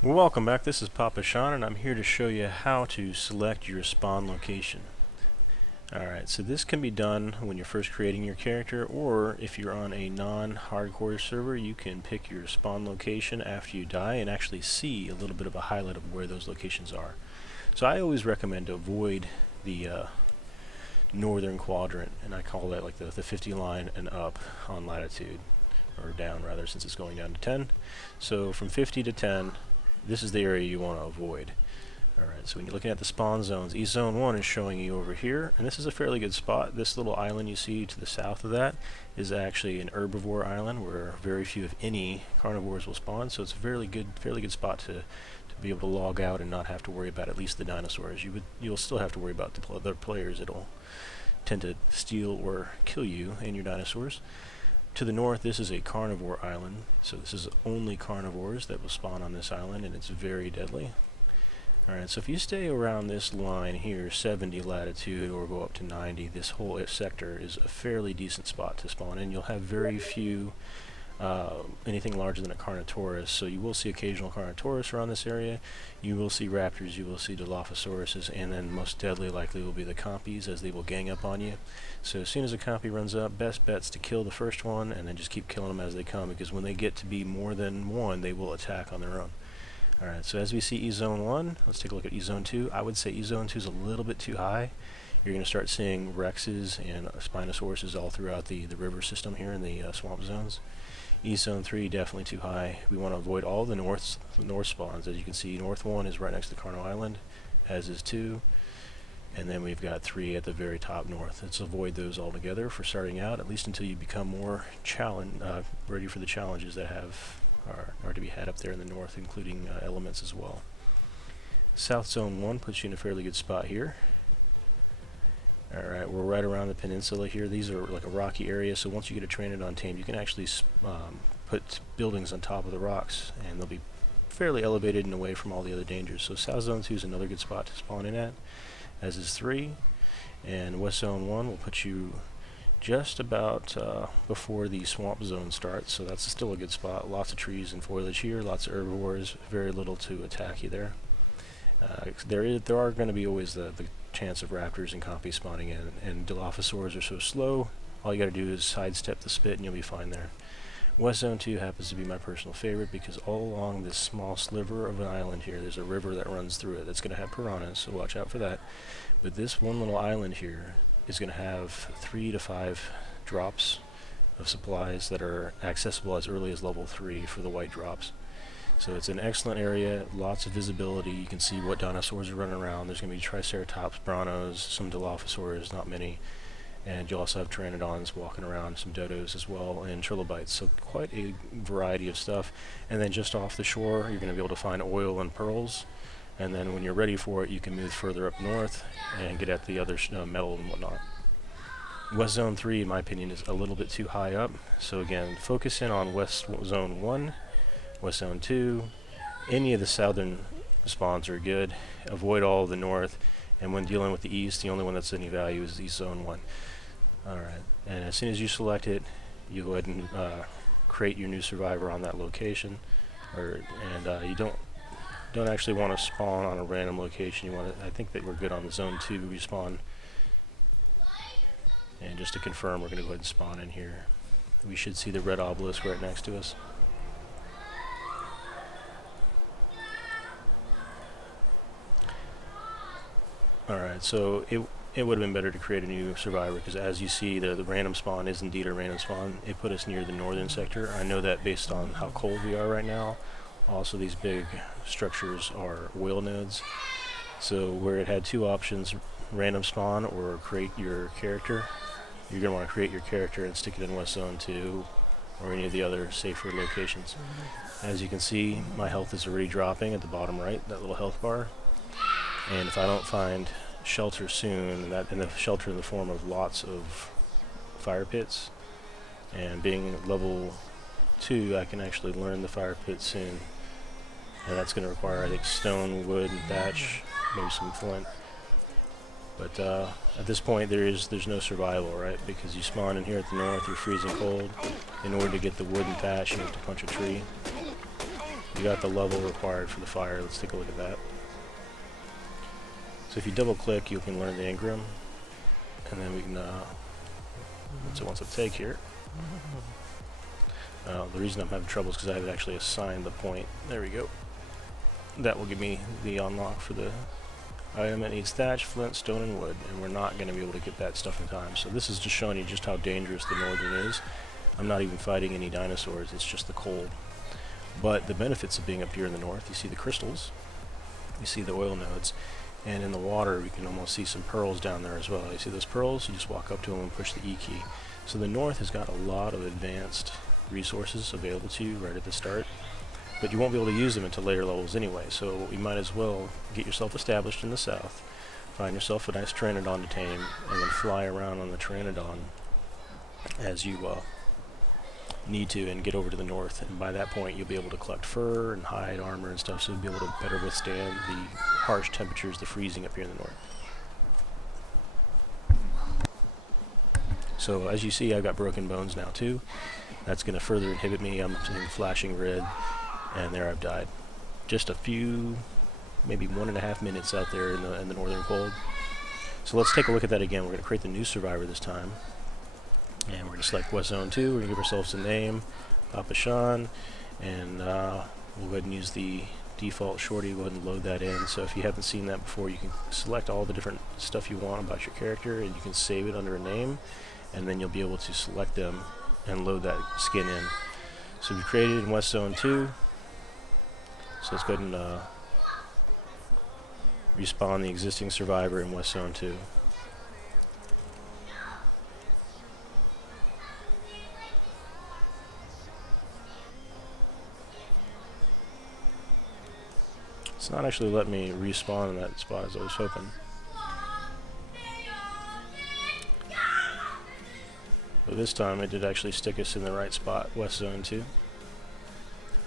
Well, welcome back. This is Papa Sean, and I'm here to show you how to select your spawn location. Alright, so this can be done when you're first creating your character, or if you're on a non-hardcore server, you can pick your spawn location after you die and actually see a little bit of a highlight of where those locations are. So I always recommend to avoid the northern quadrant, and I call that like the 50 line and up on latitude, or down rather, since it's going down to 10. So from 50 to 10, this is the area you want to avoid. Alright, so when you're looking at the spawn zones, East Zone 1 is showing you over here, and this is a fairly good spot. This little island you see to the south of that is actually an herbivore island where very few, if any, carnivores will spawn, so it's a fairly good spot to be able to log out and not have to worry about at least the dinosaurs. You'll still have to worry about the other players that'll tend to steal or kill you and your dinosaurs. To the north, this is a carnivore island, so this is only carnivores that will spawn on this island, and it's very deadly. Alright, so if you stay around this line here, 70 latitude, or go up to 90, this whole sector is a fairly decent spot to spawn in. You'll have very few anything larger than a Carnotaurus, so you will see occasional Carnotaurus around this area. You will see raptors, you will see Dilophosaurus, and then most deadly likely will be the compies, as they will gang up on you. So as soon as a compy runs up, best bet's to kill the first one and then just keep killing them as they come, because when they get to be more than one, they will attack on their own. Alright, so as we see E-Zone 1, let's take a look at E-Zone 2. I would say E-Zone 2 is a little bit too high. You're going to start seeing Rexes and Spinosauruses all throughout the river system here in the swamp zones. E-Zone 3, definitely too high. We want to avoid all the north spawns. As you can see, North 1 is right next to Carno Island, as is 2. And then we've got 3 at the very top north. Let's avoid those altogether for starting out, at least until you become more ready for the challenges that are to be had up there in the north, including elements as well. South Zone 1 puts you in a fairly good spot here. Alright, we're right around the peninsula here. These are like a rocky area, so once you get it trained on Tame, you can actually put buildings on top of the rocks, and they'll be fairly elevated and away from all the other dangers. So South Zone 2 is another good spot to spawn in at, as is 3. And West Zone 1 will put you just about before the swamp zone starts, so that's still a good spot. Lots of trees and foliage here, lots of herbivores, very little to attack you there. There are going to be always the chance of raptors and compies spawning in, and Dilophosaurs are so slow, all you got to do is sidestep the spit and you'll be fine there. West Zone 2 happens to be my personal favorite because all along this small sliver of an island here, there's a river that runs through it that's going to have piranhas, so watch out for that. But this one little island here is going to have 3 to 5 drops of supplies that are accessible as early as level 3 for the white drops. So it's an excellent area, lots of visibility. You can see what dinosaurs are running around. There's going to be Triceratops, Brontos, some Dilophosaurs, not many. And you'll also have Pteranodons walking around, some dodos as well, and trilobites. So quite a variety of stuff. And then just off the shore, you're going to be able to find oil and pearls. And then when you're ready for it, you can move further up north and get at the other metal and whatnot. West Zone 3, in my opinion, is a little bit too high up. So again, focus in on West Zone 1, West Zone 2. Any of the southern spawns are good. Avoid all of the north. And when dealing with the east, the only one that's any value is East Zone 1. Alright, and as soon as you select it, you go ahead and create your new survivor on that location. And you don't actually want to spawn on a random location. You want to, I think that we're good on the Zone 2 respawn. And just to confirm, we're going to go ahead and spawn in here. We should see the red obelisk right next to us. Alright, so it would have been better to create a new survivor, because as you see, the random spawn is indeed a random spawn. It put us near the northern sector. I know that based on how cold we are right now. Also, these big structures are oil nodes. So where it had 2 options, random spawn or create your character, you're going to want to create your character and stick it in West Zone 2 or any of the other safer locations. As you can see, my health is already dropping at the bottom right, that little health bar. And if I don't find shelter soon, and the shelter in the form of lots of fire pits, and being level 2, I can actually learn the fire pit soon. And that's going to require, I think, stone, wood, and thatch, maybe some flint. But at this point, there's no survival, right? Because you spawn in here at the north, you're freezing cold. In order to get the wood and thatch, you have to punch a tree. You got the level required for the fire. Let's take a look at that. So if you double click, you can learn the engram, and then we can so once I take here, the reason I'm having trouble is because I haven't actually assigned the point. There we go. That will give me the unlock for the item. It needs thatch, flint, stone, and wood, and we're not going to be able to get that stuff in time. So this is just showing you just how dangerous the northern is. I'm not even fighting any dinosaurs, it's just the cold. But the benefits of being up here in the north, you see the crystals, you see the oil nodes, and in the water we can almost see some pearls down there as well. You see those pearls? You just walk up to them and push the E key. So the north has got a lot of advanced resources available to you right at the start, but you won't be able to use them until later levels anyway, so you might as well get yourself established in the south, find yourself a nice Pteranodon to tame, and then fly around on the Pteranodon as you need to and get over to the north, and by that point you'll be able to collect fur and hide, armor and stuff, so you'll be able to better withstand the harsh temperatures, the freezing up here in the north. So as you see, I've got broken bones now too. That's going to further inhibit me. I'm seeing flashing red, and there I've died. Just a few, maybe 1.5 minutes out there in the northern cold. So let's take a look at that again. We're going to create the new survivor this time. And we're going to select West Zone 2, we're going to give ourselves a name, Papa Sean, and we'll go ahead and use the default shorty, go ahead and load that in. So if you haven't seen that before, you can select all the different stuff you want about your character, and you can save it under a name, and then you'll be able to select them and load that skin in. So we created it in West Zone 2, so let's go ahead and respawn the existing survivor in West Zone 2. It's not actually letting me respawn in that spot as I was hoping. But this time it did actually stick us in the right spot, West Zone 2. You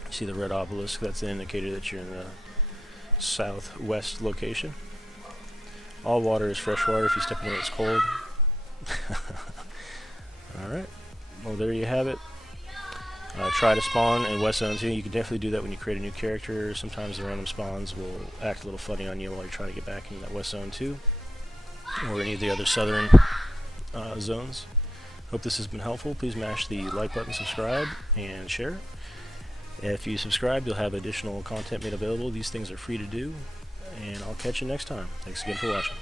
see the red obelisk, that's an indicator that you're in the southwest location. All water is fresh water. If you step in it, it's cold. Alright, well there you have it. Try to spawn in West Zone 2. You can definitely do that when you create a new character. Sometimes the random spawns will act a little funny on you while you're trying to get back into that West Zone 2 or any of the other southern zones. Hope this has been helpful. Please mash the like button, subscribe, and share. If you subscribe, you'll have additional content made available. These things are free to do, and I'll catch you next time. Thanks again for watching.